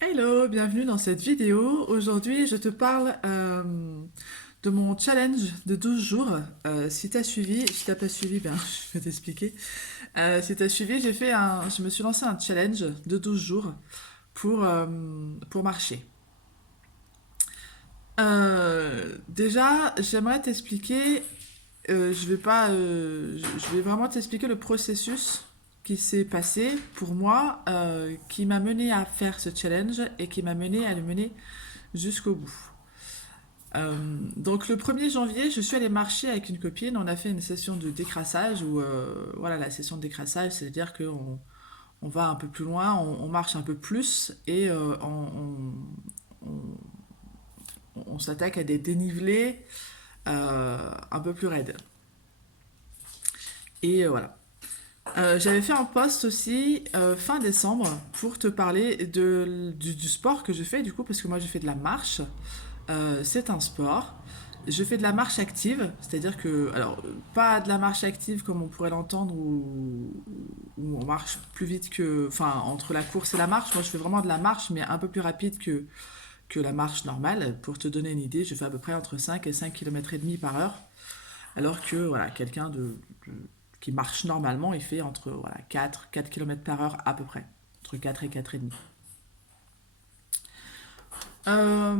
Hello, bienvenue dans cette vidéo. Aujourd'hui, je te parle de mon challenge de 12 jours. Si tu as suivi, si tu n'as pas suivi, ben, je vais t'expliquer. Si tu as suivi, je me suis lancé un challenge de 12 jours pour marcher. Déjà, j'aimerais t'expliquer, je vais vraiment t'expliquer le processus qui s'est passé pour moi, qui m'a mené à faire ce challenge et qui m'a mené à le mener jusqu'au bout. Donc le 1er janvier, je suis allée marcher avec une copine, on a fait une session de décrassage où voilà, la session de décrassage, c'est-à-dire qu'on va un peu plus loin, on marche un peu plus et on s'attaque à des dénivelés un peu plus raides. Et voilà. J'avais fait un post aussi fin décembre pour te parler du sport que je fais du coup parce que moi je fais de la marche. C'est un sport. Je fais de la marche active, c'est-à-dire que, alors, pas de la marche active comme on pourrait l'entendre, où on marche plus vite que, enfin, entre la course et la marche. Moi, je fais vraiment de la marche, mais un peu plus rapide que la marche normale. Pour te donner une idée, je fais à peu près entre 5 et 5 km et demi par heure, alors que, voilà, quelqu'un qui marche normalement, il fait entre voilà, 4 km par heure à peu près, entre 4 et 4 et demi. Euh,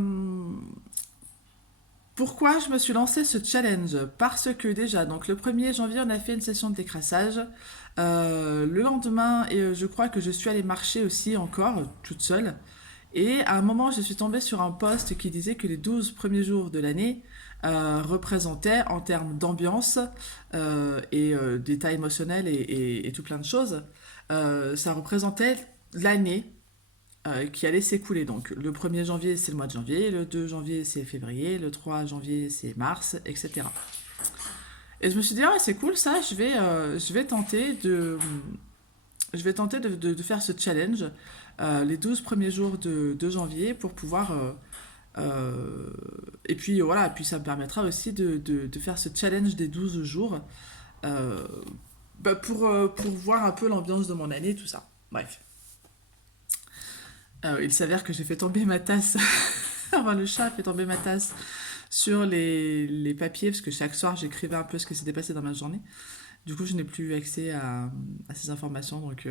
Pourquoi je me suis lancé ce challenge? Parce que déjà, donc le 1er janvier, on a fait une session de décrassage. Le lendemain, je crois que je suis allée marcher aussi encore, toute seule. Et à un moment, je suis tombée sur un post qui disait que les 12 premiers jours de l'année représentaient, en termes d'ambiance d'état émotionnel et tout plein de choses, ça représentait l'année qui allait s'écouler. Donc le 1er janvier, c'est le mois de janvier, le 2 janvier, c'est février, le 3 janvier, c'est mars, etc. Et je me suis dit, ah ouais, c'est cool ça, je vais tenter de faire ce challenge les 12 premiers jours de janvier pour pouvoir... et puis voilà, puis ça me permettra aussi de faire ce challenge des 12 jours euh, pour voir un peu l'ambiance de mon année, tout ça. Bref. Il s'avère que j'ai fait tomber ma tasse. Enfin, le chat a fait tomber ma tasse sur les papiers, parce que chaque soir j'écrivais un peu ce qui s'était passé dans ma journée. Du coup, je n'ai plus accès à ces informations, donc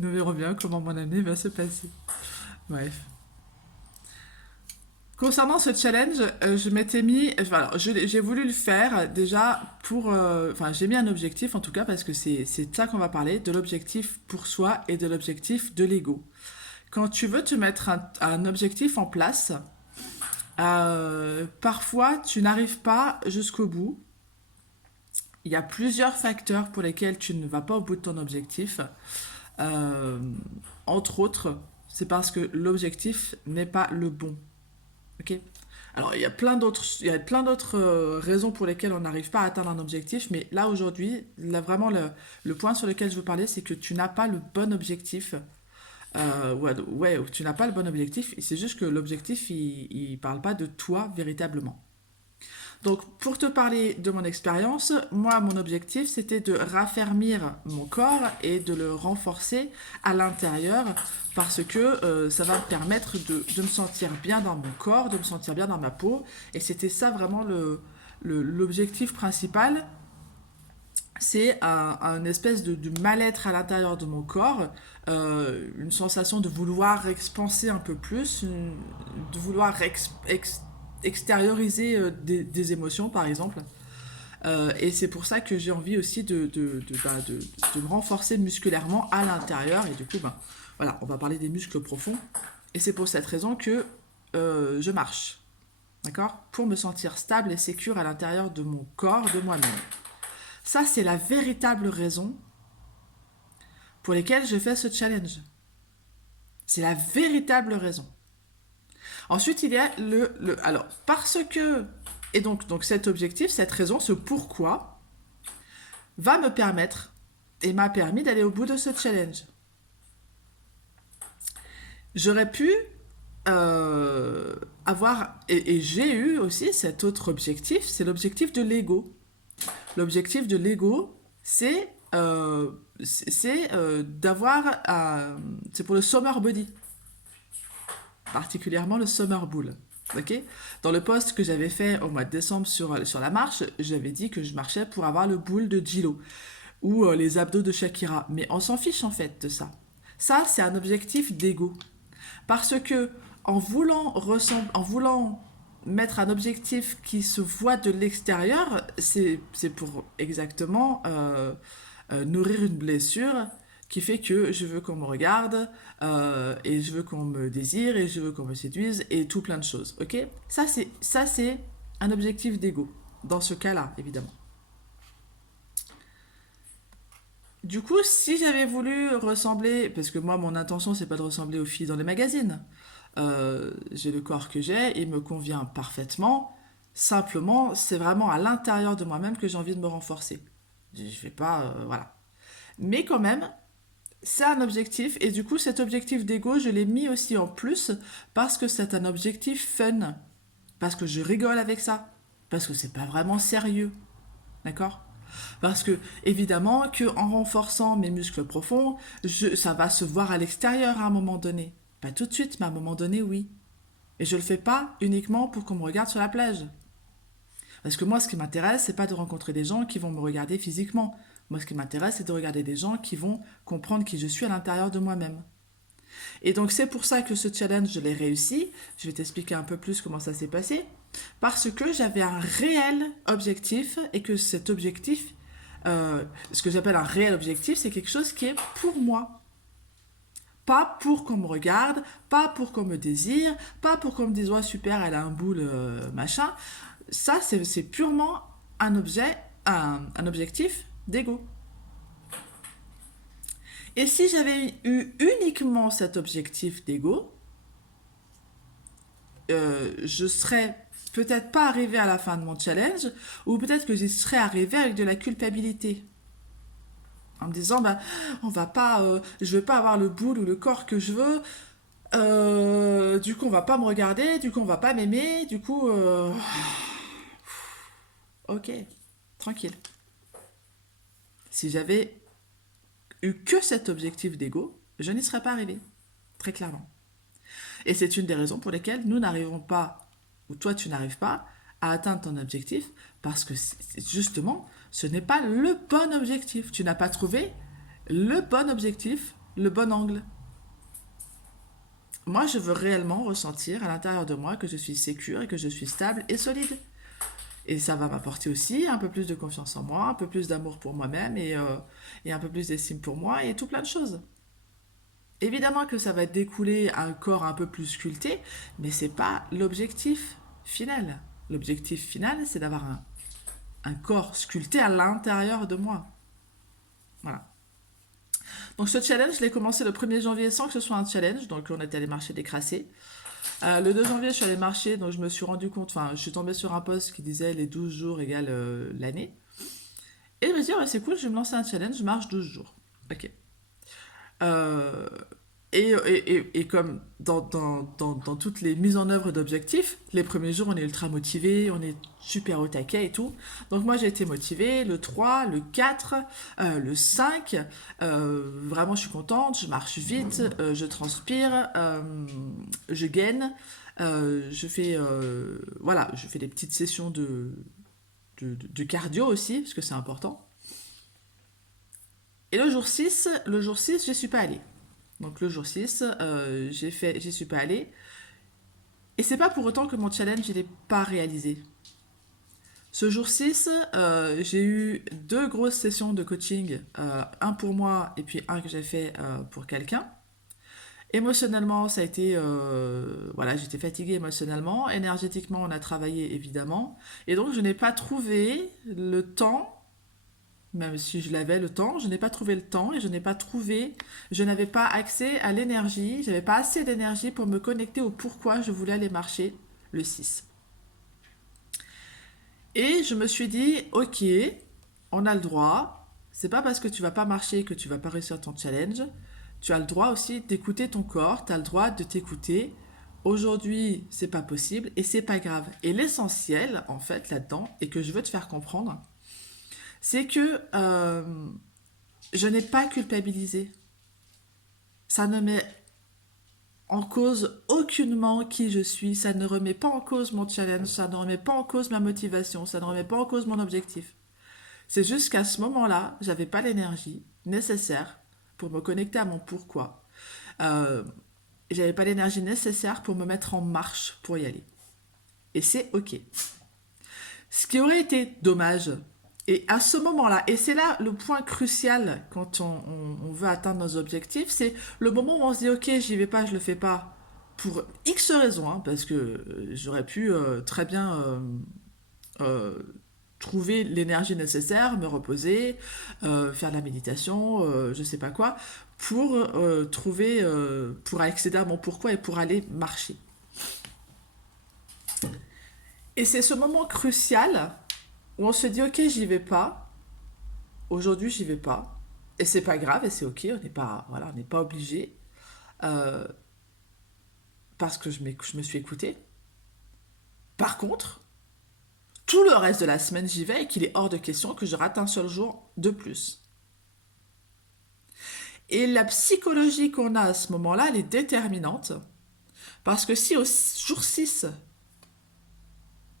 nous verrons bien comment mon année va se passer. Bref. Concernant ce challenge, je m'étais mis, enfin, j'ai voulu le faire déjà pour, enfin, j'ai mis un objectif en tout cas parce que c'est de ça qu'on va parler, de l'objectif pour soi et de l'objectif de l'ego. Quand tu veux te mettre un objectif en place, parfois tu n'arrives pas jusqu'au bout. Il y a plusieurs facteurs pour lesquels tu ne vas pas au bout de ton objectif. Euh, Entre autres, c'est parce que l'objectif n'est pas le bon. Ok. Alors il y a plein d'autres raisons pour lesquelles on n'arrive pas à atteindre un objectif, mais là aujourd'hui, là vraiment le point sur lequel je veux parler, c'est que tu n'as pas le bon objectif. Ouais, tu n'as pas le bon objectif. C'est juste que l'objectif, il parle pas de toi véritablement. Donc, pour te parler de mon expérience, moi, mon objectif, c'était de raffermir mon corps et de le renforcer à l'intérieur parce que ça va me permettre de me sentir bien dans mon corps, de me sentir bien dans ma peau. Et c'était ça vraiment l'objectif principal. C'est un espèce de mal-être à l'intérieur de mon corps, une sensation de vouloir expanser un peu plus, de vouloir extérioriser des émotions, par exemple. Et c'est pour ça que j'ai envie aussi de me renforcer musculairement à l'intérieur. Et du coup, ben, voilà, on va parler des muscles profonds. Et c'est pour cette raison que je marche, d'accord? Pour me sentir stable et sécure à l'intérieur de mon corps, de moi-même. Ça, c'est la véritable raison pour laquelle je fais ce challenge. C'est la véritable raison. Ensuite, il y a alors, parce que... Et donc cet objectif, cette raison, ce pourquoi, va me permettre et m'a permis d'aller au bout de ce challenge. J'aurais pu euh, avoir... Et j'ai eu aussi cet autre objectif, c'est l'objectif de l'ego. L'objectif de l'ego, c'est d'avoir... C'est pour le summer body, particulièrement le summer bull. Ok. Dans le post que j'avais fait au mois de décembre sur la marche, j'avais dit que je marchais pour avoir le bull de Gilo ou les abdos de Shakira. Mais on s'en fiche en fait de ça. Ça, c'est un objectif d'ego. Parce que en voulant mettre un objectif qui se voit de l'extérieur, c'est pour exactement nourrir une blessure qui fait que je veux qu'on me regarde et je veux qu'on me désire et je veux qu'on me séduise et tout plein de choses. Ok. Ça c'est un objectif d'ego dans ce cas-là évidemment. Du coup, si j'avais voulu ressembler, parce que moi, mon intention, c'est pas de ressembler aux filles dans les magazines. J'ai le corps que j'ai, il me convient parfaitement. Simplement, c'est vraiment à l'intérieur de moi-même que j'ai envie de me renforcer. Je vais pas, voilà. Mais quand même, c'est un objectif, et du coup, cet objectif d'ego, je l'ai mis aussi en plus parce que c'est un objectif fun, parce que je rigole avec ça, parce que c'est pas vraiment sérieux, d'accord? Parce que, évidemment, que en renforçant mes muscles profonds, ça va se voir à l'extérieur à un moment donné. Pas tout de suite, mais à un moment donné, oui. Et je le fais pas uniquement pour qu'on me regarde sur la plage. Parce que moi, ce qui m'intéresse, c'est pas de rencontrer des gens qui vont me regarder physiquement. Moi, ce qui m'intéresse, c'est de regarder des gens qui vont comprendre qui je suis à l'intérieur de moi-même. Et donc, c'est pour ça que ce challenge, je l'ai réussi. Je vais t'expliquer un peu plus comment ça s'est passé. Parce que j'avais un réel objectif et que cet objectif, ce que j'appelle un réel objectif, c'est quelque chose qui est pour moi. Pas pour qu'on me regarde, pas pour qu'on me désire, pas pour qu'on me dise ouais super elle a un boule machin. Ça c'est purement un objectif d'ego. Et si j'avais eu uniquement cet objectif d'ego, je serais peut-être pas arrivée à la fin de mon challenge, ou peut-être que j'y serais arrivée avec de la culpabilité. En me disant, bah, on va pas, je vais pas avoir le boule ou le corps que je veux, du coup on va pas me regarder, du coup on va pas m'aimer, du coup, ok, tranquille. Si j'avais eu que cet objectif d'ego, je n'y serais pas arrivée, très clairement. Et c'est une des raisons pour lesquelles nous n'arrivons pas, ou toi tu n'arrives pas, à atteindre ton objectif, parce que justement, ce n'est pas le bon objectif. Tu n'as pas trouvé le bon objectif, le bon angle. Moi, je veux réellement ressentir à l'intérieur de moi que je suis sécure et que je suis stable et solide. Et ça va m'apporter aussi un peu plus de confiance en moi, un peu plus d'amour pour moi-même et un peu plus d'estime pour moi et tout plein de choses. Évidemment que ça va découler un corps un peu plus sculpté, mais c'est pas l'objectif final. L'objectif final, c'est d'avoir un corps sculpté à l'intérieur de moi. Voilà. Donc ce challenge, je l'ai commencé le 1er janvier sans que ce soit un challenge, donc on est allé marcher des crassés. Le 2 janvier, je suis allée marcher, donc je me suis rendu compte, enfin, je suis tombée sur un post qui disait les 12 jours égale l'année. Et je me suis dit, ouais, c'est cool, je vais me lancer un challenge, je marche 12 jours. Ok. Euh, et comme dans toutes les mises en œuvre d'objectifs, les premiers jours, on est ultra motivé, on est super au taquet et tout. Donc moi, j'ai été motivée le 3, le 4, le 5. Vraiment, je suis contente, je marche vite, je transpire, je gaine. Voilà, je fais des petites sessions de cardio aussi, parce que c'est important. Et le jour six, je suis pas allée. Donc le jour 6, j'y suis pas allée. Et c'est pas pour autant que mon challenge il est pas réalisé. Ce jour 6, j'ai eu deux grosses sessions de coaching, un pour moi et puis un que j'ai fait pour quelqu'un. Émotionnellement, ça a été, voilà, j'étais fatiguée émotionnellement. Énergétiquement, on a travaillé évidemment. Et donc, je n'ai pas trouvé le temps. Même si je l'avais le temps, je n'ai pas trouvé le temps et je n'avais pas accès à l'énergie, j'avais pas assez d'énergie pour me connecter au pourquoi je voulais aller marcher le 6. Et je me suis dit, ok, on a le droit, c'est pas parce que tu vas pas marcher que tu vas pas réussir ton challenge, tu as le droit aussi d'écouter ton corps, tu as le droit de t'écouter. Aujourd'hui, c'est pas possible et c'est pas grave. Et l'essentiel, en fait, là-dedans, et que je veux te faire comprendre, c'est que je n'ai pas culpabilisé. Ça ne met en cause aucunement qui je suis, ça ne remet pas en cause mon challenge, ça ne remet pas en cause ma motivation, ça ne remet pas en cause mon objectif. C'est juste qu'à ce moment-là, j'avais pas l'énergie nécessaire pour me connecter à mon pourquoi. Euh, J'avais pas l'énergie nécessaire pour me mettre en marche pour y aller. Et c'est ok. Ce qui aurait été dommage, et à ce moment-là, et c'est là le point crucial quand on veut atteindre nos objectifs, c'est le moment où on se dit ok, j'y vais pas, je le fais pas, pour X raisons, hein, parce que j'aurais pu très bien euh, trouver l'énergie nécessaire, me reposer, faire de la méditation, je sais pas quoi, pour pour accéder à mon pourquoi et pour aller marcher. Et c'est ce moment crucial où on se dit ok, j'y vais pas, aujourd'hui j'y vais pas, et c'est pas grave, et c'est ok, on n'est pas, voilà, on n'est pas obligé, euh, parce que je me suis écoutée. Par contre, tout le reste de la semaine j'y vais et qu'il est hors de question que je rate un seul jour de plus. Et la psychologie qu'on a à ce moment-là, elle est déterminante. Parce que si au jour 6,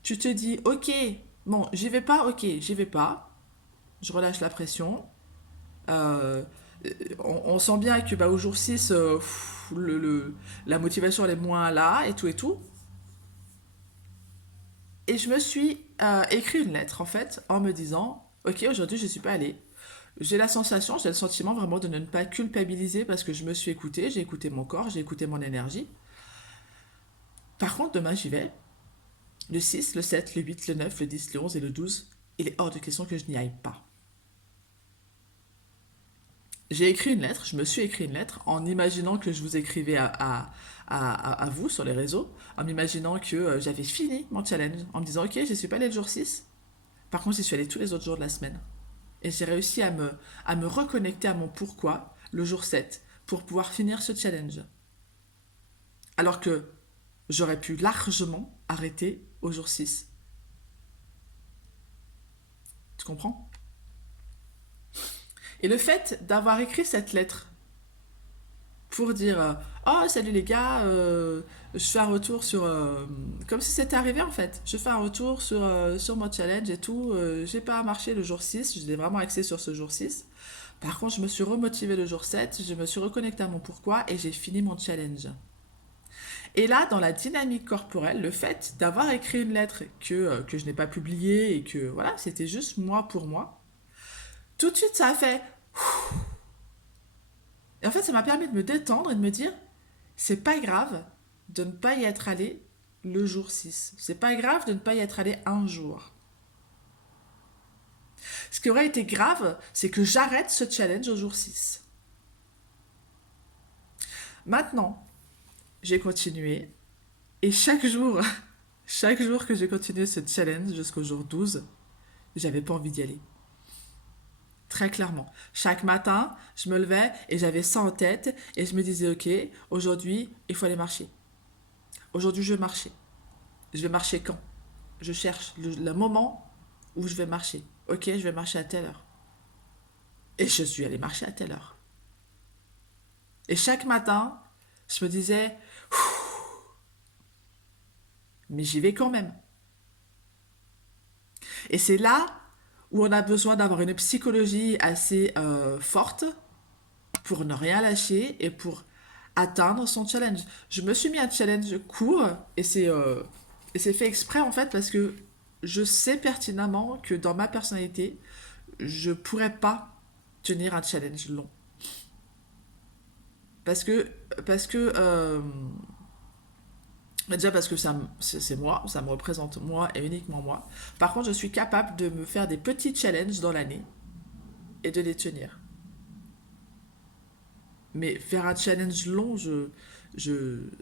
tu te dis, ok, bon, j'y vais pas, ok, j'y vais pas, je relâche la pression, euh, on sent bien que bah, au jour 6, la motivation elle est moins là, et tout et tout. Et je me suis écrit une lettre, en fait, en me disant, ok, aujourd'hui je suis pas allée. J'ai la sensation, j'ai le sentiment vraiment de ne pas culpabiliser parce que je me suis écoutée, j'ai écouté mon corps, j'ai écouté mon énergie. Par contre, demain j'y vais. Le 6, le 7, le 8, le 9, le 10, le 11 et le 12, il est hors de question que je n'y aille pas. J'ai écrit une lettre, je me suis écrit une lettre en imaginant que je vous écrivais à vous sur les réseaux, en m'imaginant que j'avais fini mon challenge, en me disant ok, je suis pas allée le jour 6, par contre j'y suis allée tous les autres jours de la semaine. Et j'ai réussi à me reconnecter à mon pourquoi le jour 7 pour pouvoir finir ce challenge. Alors que j'aurais pu largement arrêter au jour 6. Tu comprends? Et le fait d'avoir écrit cette lettre pour dire oh salut les gars, je fais un retour sur comme si c'était arrivé en fait, je fais un retour sur mon challenge et tout, j'ai pas marché le jour 6, je l'ai vraiment axé sur ce jour 6. Par contre je me suis remotivée le jour 7, je me suis reconnectée à mon pourquoi et j'ai fini mon challenge. Et là, dans la dynamique corporelle, le fait d'avoir écrit une lettre que je n'ai pas publiée et que voilà, c'était juste moi pour moi, tout de suite ça a fait. Et en fait, ça m'a permis de me détendre et de me dire c'est pas grave de ne pas y être allé le jour 6. C'est pas grave de ne pas y être allé un jour. Ce qui aurait été grave, c'est que j'arrête ce challenge au jour 6. Maintenant, j'ai continué et chaque jour que j'ai continué ce challenge jusqu'au jour 12, j'avais pas envie d'y aller. Très clairement. Chaque matin, je me levais et j'avais ça en tête et je me disais, ok, aujourd'hui, il faut aller marcher. Aujourd'hui, je vais marcher. Je vais marcher quand? Je cherche le moment où je vais marcher. Ok, je vais marcher à telle heure. Et je suis allée marcher à telle heure. Et chaque matin, je me disais, mais j'y vais quand même. Et c'est là où on a besoin d'avoir une psychologie assez forte pour ne rien lâcher et pour atteindre son challenge. Je me suis mis un challenge court et c'est fait exprès en fait parce que je sais pertinemment que dans ma personnalité, je pourrais pas tenir un challenge long. Parce que, parce que déjà parce que c'est moi, ça me représente moi et uniquement moi. Par contre, je suis capable de me faire des petits challenges dans l'année et de les tenir. Mais faire un challenge long,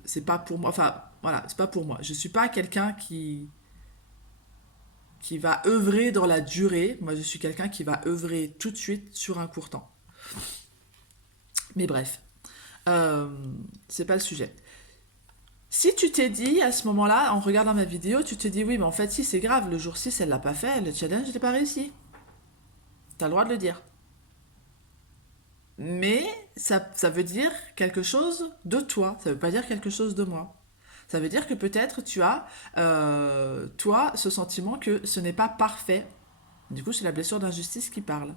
c'est pas pour moi. Enfin, voilà, c'est pas pour moi. Je suis pas quelqu'un qui va œuvrer dans la durée. Moi, je suis quelqu'un qui va œuvrer tout de suite sur un court temps. Mais bref, euh, c'est pas le sujet. Si tu t'es dit à ce moment-là, en regardant ma vidéo, tu te dis oui, mais en fait, si c'est grave, le jour 6 elle l'a pas fait, le challenge, n'est pas réussi. T'as le droit de le dire. Mais ça veut dire quelque chose de toi, ça veut pas dire quelque chose de moi. Ça veut dire que peut-être tu as, toi, ce sentiment que ce n'est pas parfait. Du coup, c'est la blessure d'injustice qui parle.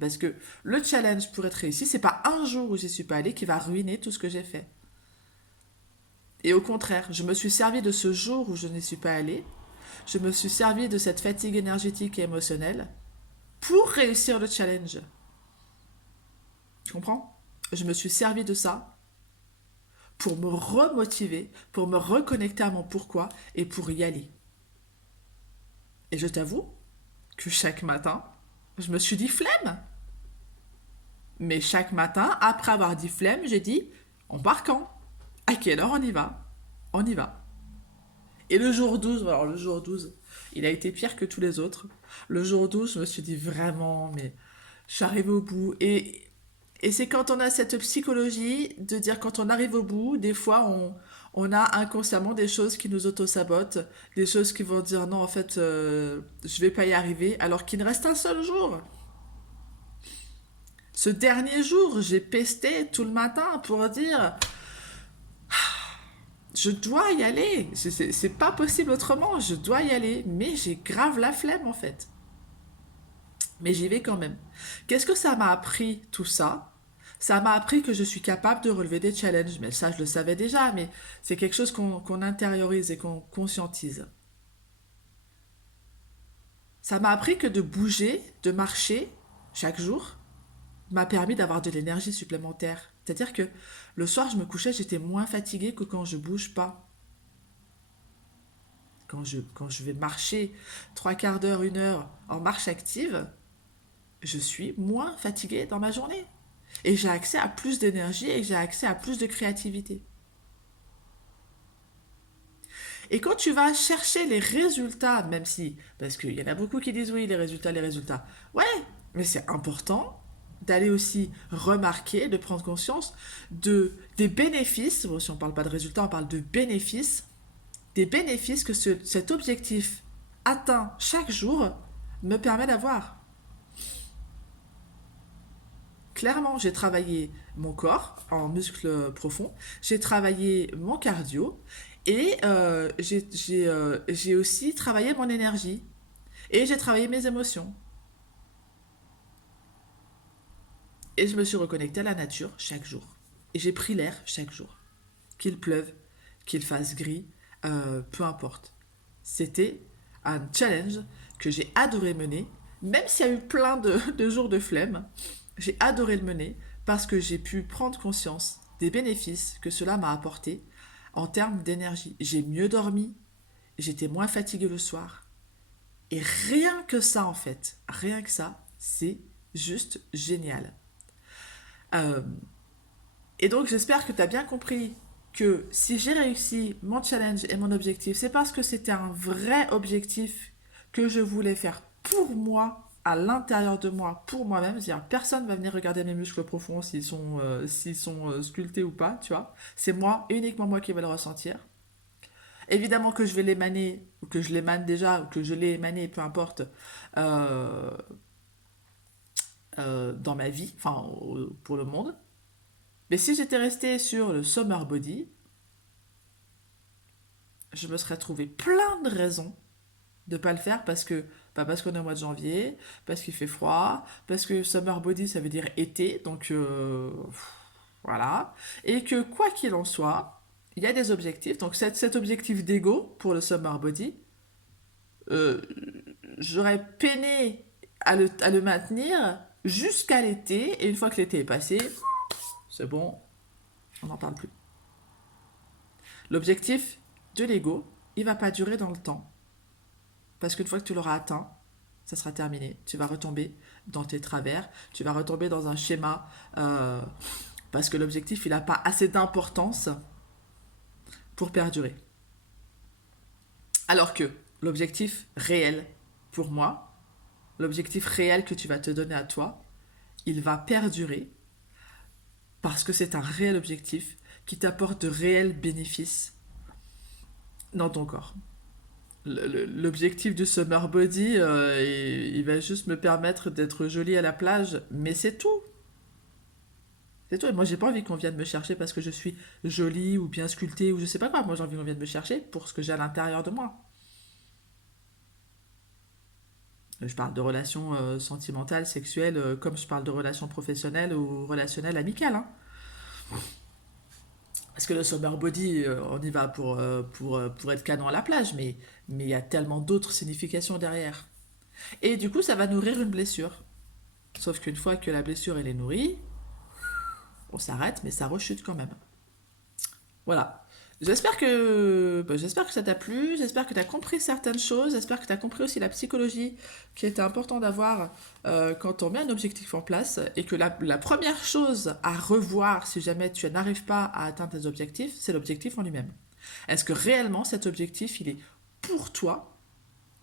Parce que le challenge pour être réussi, c'est pas un jour où j'y suis pas allée qui va ruiner tout ce que j'ai fait. Et au contraire, je me suis servi de ce jour où je n'y suis pas allée, je me suis servi de cette fatigue énergétique et émotionnelle pour réussir le challenge. Tu comprends? Je me suis servi de ça pour me remotiver, pour me reconnecter à mon pourquoi et pour y aller. Et je t'avoue que chaque matin, je me suis dit flemme. Mais chaque matin, après avoir dit flemme, j'ai dit on part quand? À quelle heure on y va? On y va. Et le jour 12, alors le jour 12, il a été pire que tous les autres. Le jour 12, je me suis dit vraiment, mais j'arrive au bout. Et c'est quand on a cette psychologie de dire quand on arrive au bout, des fois on a inconsciemment des choses qui nous auto-sabotent, des choses qui vont dire non, en fait, je vais pas y arriver, alors qu'il ne reste un seul jour. Ce dernier jour, j'ai pesté tout le matin pour dire je dois y aller. C'est pas possible autrement, je dois y aller. Mais j'ai grave la flemme en fait. Mais j'y vais quand même. Qu'est-ce que ça m'a appris tout ça? Ça m'a appris que je suis capable de relever des challenges. Mais ça, je le savais déjà, mais c'est quelque chose qu'on intériorise et qu'on conscientise. Ça m'a appris que de bouger, de marcher chaque jour, m'a permis d'avoir de l'énergie supplémentaire. C'est-à-dire que le soir, je me couchais, j'étais moins fatiguée que quand je bouge pas. Quand je vais marcher 3 quarts d'heure, 1 heure en marche active, je suis moins fatiguée dans ma journée. Et j'ai accès à plus d'énergie et j'ai accès à plus de créativité. Et quand tu vas chercher les résultats, même si, parce qu'il y en a beaucoup qui disent oui, les résultats, les résultats. Ouais, mais c'est important d'aller aussi remarquer, de prendre conscience des bénéfices. Bon, si on ne parle pas de résultats, on parle de bénéfices. Des bénéfices que cet objectif atteint chaque jour me permet d'avoir. Clairement, j'ai travaillé mon corps en muscles profonds, j'ai travaillé mon cardio et j'ai aussi travaillé mon énergie et j'ai travaillé mes émotions. Et je me suis reconnectée à la nature chaque jour. Et j'ai pris l'air chaque jour. Qu'il pleuve, qu'il fasse gris, peu importe. C'était un challenge que j'ai adoré mener, même s'il y a eu plein de jours de flemme. J'ai adoré le mener parce que j'ai pu prendre conscience des bénéfices que cela m'a apporté en termes d'énergie. J'ai mieux dormi, j'étais moins fatiguée le soir. Et rien que ça, en fait, rien que ça, c'est juste génial. Euh, et donc, j'espère que tu as bien compris que si j'ai réussi mon challenge et mon objectif, c'est parce que c'était un vrai objectif que je voulais faire pour moi, à l'intérieur de moi, pour moi-même. C'est-à-dire, personne ne va venir regarder mes muscles profonds s'ils sont sculptés ou pas, tu vois. C'est moi, uniquement moi qui vais le ressentir. Évidemment que je vais l'émaner, ou que je l'émane déjà, ou que je l'ai émané, peu importe, euh, dans ma vie, enfin, pour le monde. Mais si j'étais restée sur le summer body, je me serais trouvé plein de raisons de pas le faire parce que bah parce qu'on est au mois de janvier, parce qu'il fait froid, parce que summer body ça veut dire été, donc voilà. Et que quoi qu'il en soit, il y a des objectifs. Donc cet objectif d'ego pour le summer body, euh, j'aurais peiné à le maintenir jusqu'à l'été. Et une fois que l'été est passé, c'est bon, on n'en parle plus. L'objectif de l'ego, il va pas durer dans le temps. Parce qu'une fois que tu l'auras atteint, ça sera terminé. Tu vas retomber dans tes travers, tu vas retomber dans un schéma parce que l'objectif, il n'a pas assez d'importance pour perdurer. Alors que l'objectif réel, pour moi, l'objectif réel que tu vas te donner à toi, il va perdurer parce que c'est un réel objectif qui t'apporte de réels bénéfices dans ton corps. L'objectif du summer body, il va juste me permettre d'être jolie à la plage, mais c'est tout. C'est tout. Et moi, j'ai pas envie qu'on vienne me chercher parce que je suis jolie ou bien sculptée ou je sais pas quoi. Moi, j'ai envie qu'on vienne me chercher pour ce que j'ai à l'intérieur de moi. Je parle de relations sentimentales, sexuelles, comme je parle de relations professionnelles ou relationnelles amicales, hein. Parce que le summer body, on y va pour être canon à la plage, mais il y a tellement d'autres significations derrière. Et du coup, ça va nourrir une blessure. Sauf qu'une fois que la blessure elle est nourrie, on s'arrête, mais ça rechute quand même. Voilà. J'espère que ça t'a plu, j'espère que tu as compris certaines choses, j'espère que tu as compris aussi la psychologie qui était important d'avoir quand on met un objectif en place et que la première chose à revoir si jamais tu n'arrives pas à atteindre tes objectifs, c'est l'objectif en lui-même. Est-ce que réellement cet objectif, il est pour toi,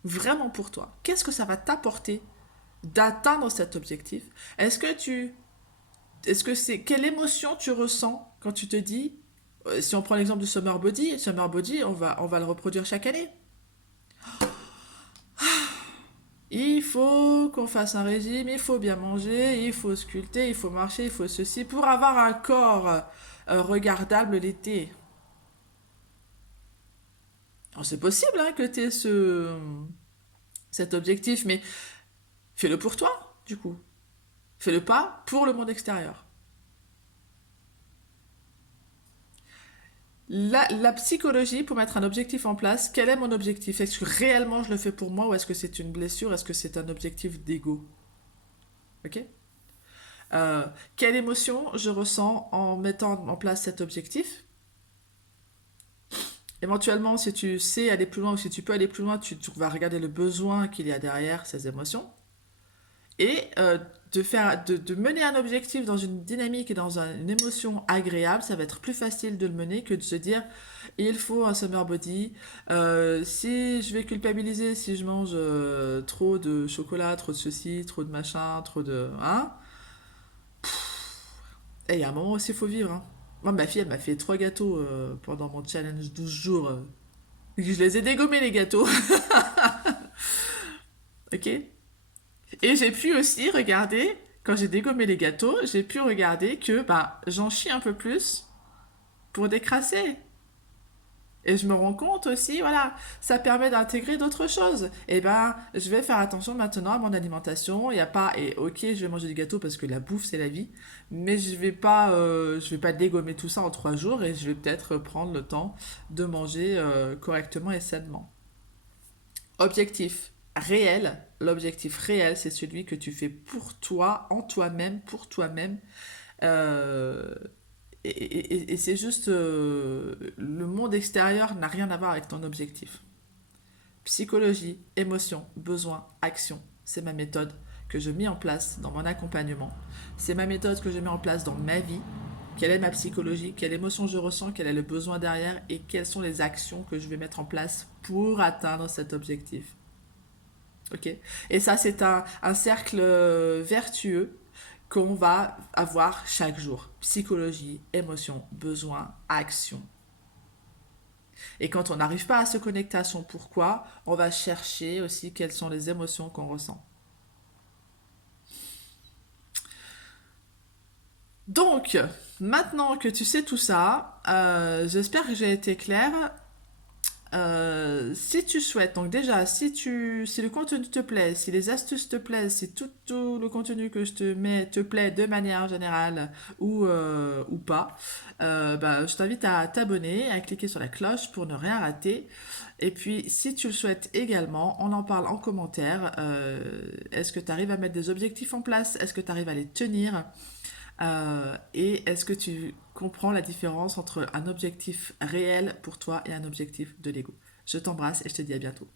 vraiment pour toi? Qu'est-ce que ça va t'apporter d'atteindre cet objectif? Est-ce que tu est-ce que c'est quelle émotion tu ressens quand tu te dis si on prend l'exemple du summer body, on va le reproduire chaque année. Il faut qu'on fasse un régime, il faut bien manger, il faut sculpter, il faut marcher, il faut ceci pour avoir un corps regardable l'été. Alors, c'est possible hein, que tu aies cet objectif, mais fais-le pour toi, du coup. Fais-le pas pour le monde extérieur. La psychologie, pour mettre un objectif en place, quel est mon objectif? Est-ce que réellement je le fais pour moi ou est-ce que c'est une blessure? Est-ce que c'est un objectif d'ego? Ok. Euh, quelle émotion je ressens en mettant en place cet objectif? Éventuellement, si tu sais aller plus loin ou si tu peux aller plus loin, tu vas regarder le besoin qu'il y a derrière ces émotions. Et de mener un objectif dans une dynamique et dans une émotion agréable, ça va être plus facile de le mener que de se dire il faut un summer body. Si je vais culpabiliser si je mange trop de chocolat, trop de ceci, trop de machin, trop de. Hein. Et il y a un moment aussi, il faut vivre. Hein. Moi, ma fille, elle m'a fait 3 gâteaux pendant mon challenge 12 jours. Je les ai dégommés, les gâteaux. Ok. Et j'ai pu aussi regarder, quand j'ai dégommé les gâteaux, j'ai pu regarder que bah, j'en chie un peu plus pour décrasser. Et je me rends compte aussi, voilà, ça permet d'intégrer d'autres choses. Et ben, je vais faire attention maintenant à mon alimentation. Il y a pas, et ok, je vais manger du gâteau parce que la bouffe c'est la vie, mais je vais pas dégommer tout ça en 3 jours et je vais peut-être prendre le temps de manger correctement et sainement. Objectif réel. L'objectif réel, c'est celui que tu fais pour toi, en toi-même, pour toi-même. Euh, et c'est juste le monde extérieur n'a rien à voir avec ton objectif. Psychologie, émotion, besoin, action. C'est ma méthode que je mets en place dans mon accompagnement. C'est ma méthode que je mets en place dans ma vie. Quelle est ma psychologie, quelle émotion je ressens, quel est le besoin derrière et quelles sont les actions que je vais mettre en place pour atteindre cet objectif. Ok. Et ça, c'est un cercle vertueux qu'on va avoir chaque jour. Psychologie, émotion, besoin, action. Et quand on n'arrive pas à se connecter à son pourquoi, on va chercher aussi quelles sont les émotions qu'on ressent. Donc, maintenant que tu sais tout ça, j'espère que j'ai été claire. Si tu souhaites, donc déjà, si le contenu te plaît, si les astuces te plaisent, si tout le contenu que je te mets te plaît de manière générale ou pas, bah, je t'invite à t'abonner, à cliquer sur la cloche pour ne rien rater. Et puis, si tu le souhaites également, on en parle en commentaire. Est-ce que tu arrives à mettre des objectifs en place? Est-ce que tu arrives à les tenir? Et est-ce que tu comprends la différence entre un objectif réel pour toi et un objectif de l'ego? Je t'embrasse et je te dis à bientôt.